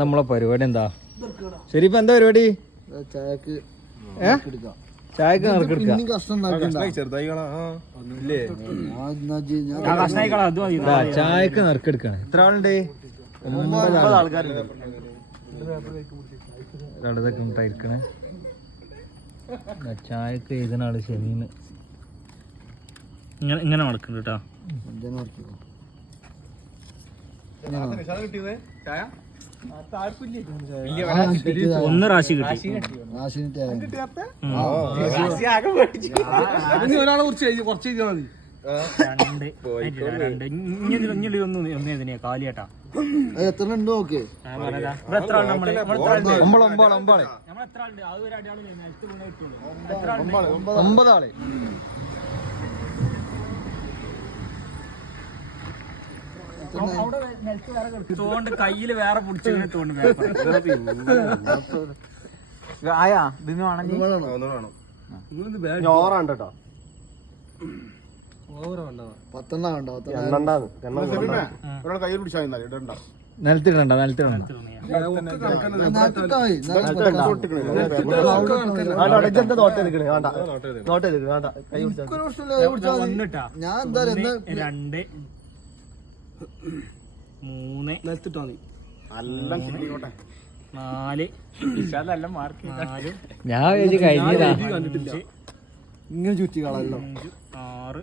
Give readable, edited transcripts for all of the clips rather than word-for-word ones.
നമ്മളെ പരിപാടി എന്താ? ശരി, ഇപ്പൊ എന്താ പരിപാടി? ചായക്ക് നറുക്കെടുക്കാം. ചായക്ക് നറുക്കെടുക്കാണ്. എത്ര ആളുണ്ട്? 9 ആൾക്കാരുണ്ട്. ഇതൊക്കെ ഉണ്ടായിരിക്കണേ. ചായക്ക് എഴുതുന്നാള് ഷെമീന് ഇങ്ങനെ നടക്കുന്നുണ്ട് കേട്ടോ. ഒന്ന് റാശി കിട്ടി. ഒരാളെ കുറച്ച് കാലിയാട്ടാ. എത്ര ഉണ്ട് നോക്ക്. ഒമ്പതാള്. തോണ്ട് കയ്യില് വേറെ പിടിച്ചു തോണ്ട് ആയാ ഇതിന് ഓറാണ്ട് കേട്ടോ. 10 കയ്യിൽ പിടിച്ചാൽ നിലത്തിടണ്ട. ഞാൻ എന്താ 2 3 നിലത്തിട്ടോ നീ 4 ഞാൻ കഴിഞ്ഞതാ. ഇങ്ങനെ ചുറ്റി കളല്ലോ. 6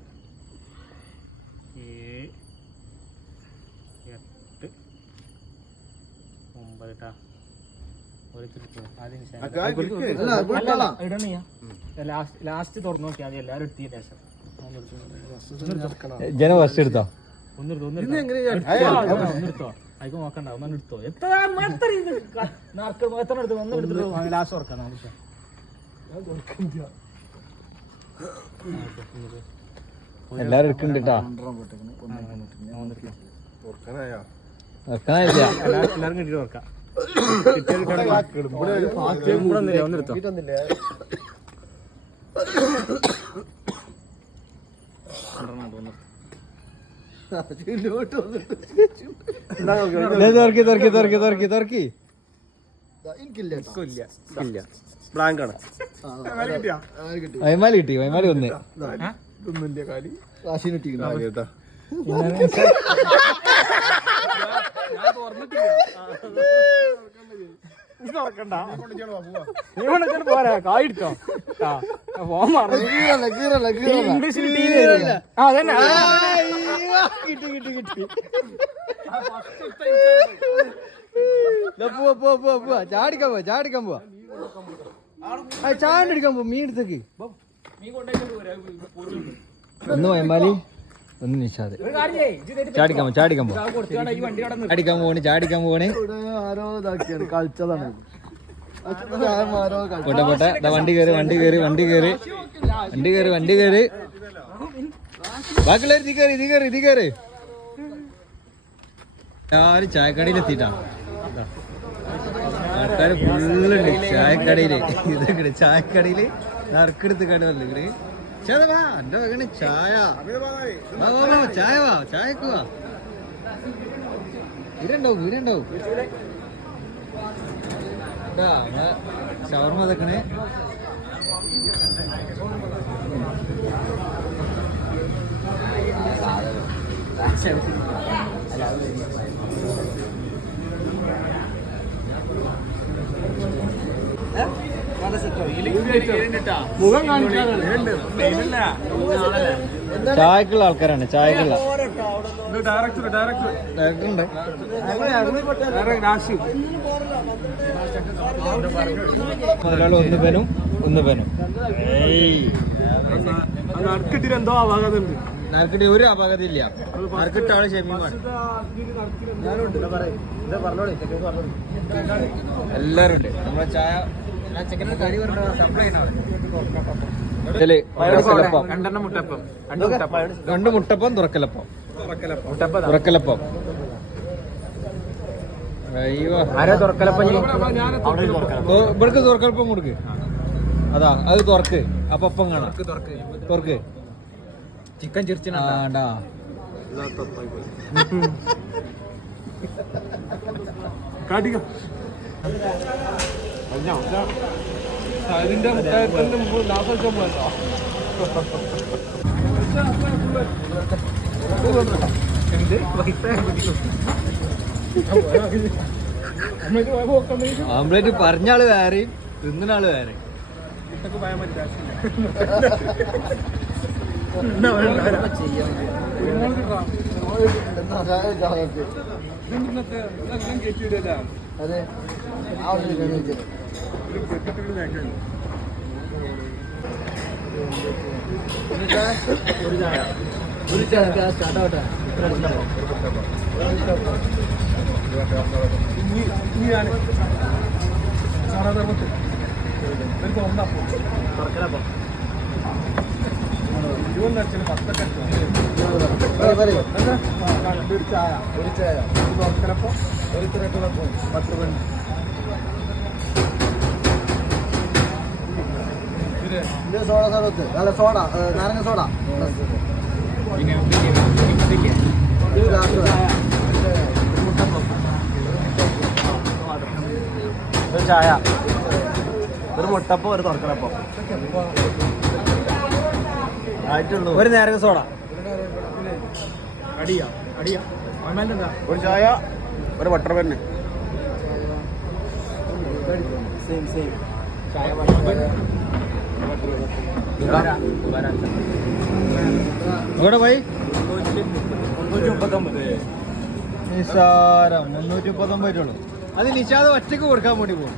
ലാസ്റ്റ് തുറന്നു നോക്കിയാൽ മതി. എല്ലാരും എടുത്തിട്ട് ശേഷം ജന ഫസ്റ്റ് എടുത്തോ. ഒന്നെടുത്തോ. അതിപ്പോ നോക്കണ്ട. ഒന്നെടുത്തോ. എത്ര എടുത്തു? ഒന്നെടുത്തിട്ട് ലാസ്റ്റ് തുറക്കാം. എല്ലാരും എടുക്കുന്നുണ്ട് കേട്ടാ. എല്ലാരും കിട്ടിട്ട് തുറക്കാം. ഒന്നെടുത്തോ. വൈമാലി കിട്ടി. വൈമാലി ഒന്ന് പോരാ. കായിട്ടോ ചാടിക്കാൻ പോവാ. ചാടിക്കാൻ പോവാ. മീൻ എടുത്തേക്ക്. ഒന്ന് വൈമാലി, ഒന്ന് നിഷാദ്. ചാടിക്കാൻ പോവാ. ആരോ ഇതാക്കിയാണ് കളിച്ചതാണ്. പോട്ടെ. വണ്ടി കയറി. ബാക്കിയുള്ളവർ ഇതി കയറി. ആരും ചായക്കടയിൽ ആൾക്കാര് ഫുള്ളുണ്ട് ചായക്കടയില്. ഇതൊക്കെ ചായക്കടയില് നറുക്കെടുത്ത് കടവല്ലേ. വാ എന്റെ വകണ് ചായ. ചായക്ക് വാ. വീടുണ്ടാവും. ഷവർമ ഇതൊക്കെ ചായക്കുള്ള ആൾക്കാരാണ്. ചായക്കുള്ള മുതലാളി ഒന്ന് പേനും എന്തോ ആവാകുന്നുണ്ട്. നറുക്കിട്ട് ഒരു അപാകതയില്ല. നറുക്കിട്ടാണ് ഷെമീമാണ്. എല്ലാരും ഉണ്ട്. നമ്മളെ ചായ രണ്ട് മുട്ടപ്പം തുറക്കലപ്പം. ഇവർക്ക് തുറക്കലപ്പം കൊടുക്ക്. അതാ അത് തുറക്ക്. അപ്പം കാണാം. തുറക്ക്. ചിക്കൻ ചിരിച്ചാണ്ടാ. കാട്ടിക്കോ അതിന്റെ മുട്ടായത്തിന്റെ മുമ്പ് ലാസ്റ്റ് പോയല്ലോ ഓംപ്ലേറ്റ് പറഞ്ഞാള് വേറെയും തിന്നുന്നാള് വേറെ. അതെ ആ ഒരു സ്റ്റാർട്ട് ആവട്ടെ. ഒരു ചായ ഒരു തിരക്കിലപ്പം 10 മണി. ഇത് സോഡ സർബത്ത് അല്ല സോഡ നാരങ്ങ സോഡ ഒരു ഗ്ലാസ് ഒരു ചായ ഒരു മുട്ടപ്പം ഒരു തുറക്കലപ്പം ആയിട്ടുള്ളൂ. ഒരു നേരം സോഡ. അടിയാ അടിയാ ഒരു ചായ ഒരു ബട്ടർ പെന്ന് ഇവിടെ പോയി 339. നിസാരം 339 അത് നിഷാദ് ഒറ്റക്ക് കൊടുക്കാൻ വേണ്ടി പോകും.